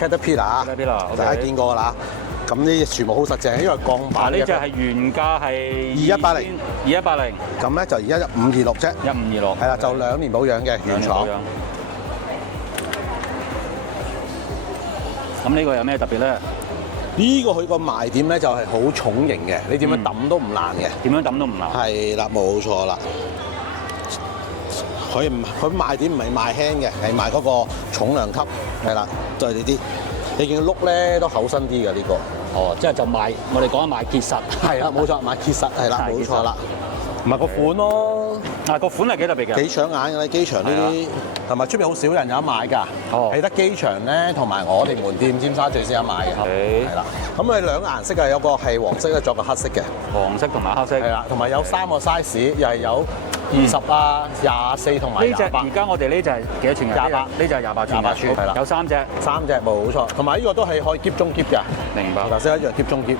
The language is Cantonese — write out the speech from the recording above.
Caterpillar，大家見過㗎啦。咁呢啲全部好實淨，因為鋼板嘅。呢隻係原價係2180，咁咧就而家1526啫。1526。係啦，就2年保養嘅原廠。咁呢個有咩特別咧？呢個佢個賣點咧就係好重型嘅，你點樣揼都唔爛嘅。點樣揼都唔爛。係啦，冇錯啦。佢賣點唔係賣輕嘅，係賣嗰個重量級。係啦，就係呢啲。你見個碌咧都厚身啲嘅呢個。哦，即係就賣我哋講賣結實。係啦，冇錯，賣結實係啦，冇錯啦。唔係個款咯。個款係幾特別嘅？幾搶眼㗎，機場呢啲，同埋出邊好少人有得買㗎。係得機場咧，同埋我哋門店尖沙咀先有得買嘅。係啦。咁佢兩個顏色嘅，有個係黃色咧，仲有個黑色嘅。黃色同埋黑色。係啦，同埋有3個 size，又係有20啊、24同埋28。呢隻而家我哋呢隻係幾多寸嘅？28。呢隻係28寸。28寸。係啦。有3隻。3隻冇錯，同埋呢個都係可以夾中夾㗎。明白。頭先一樣夾中夾。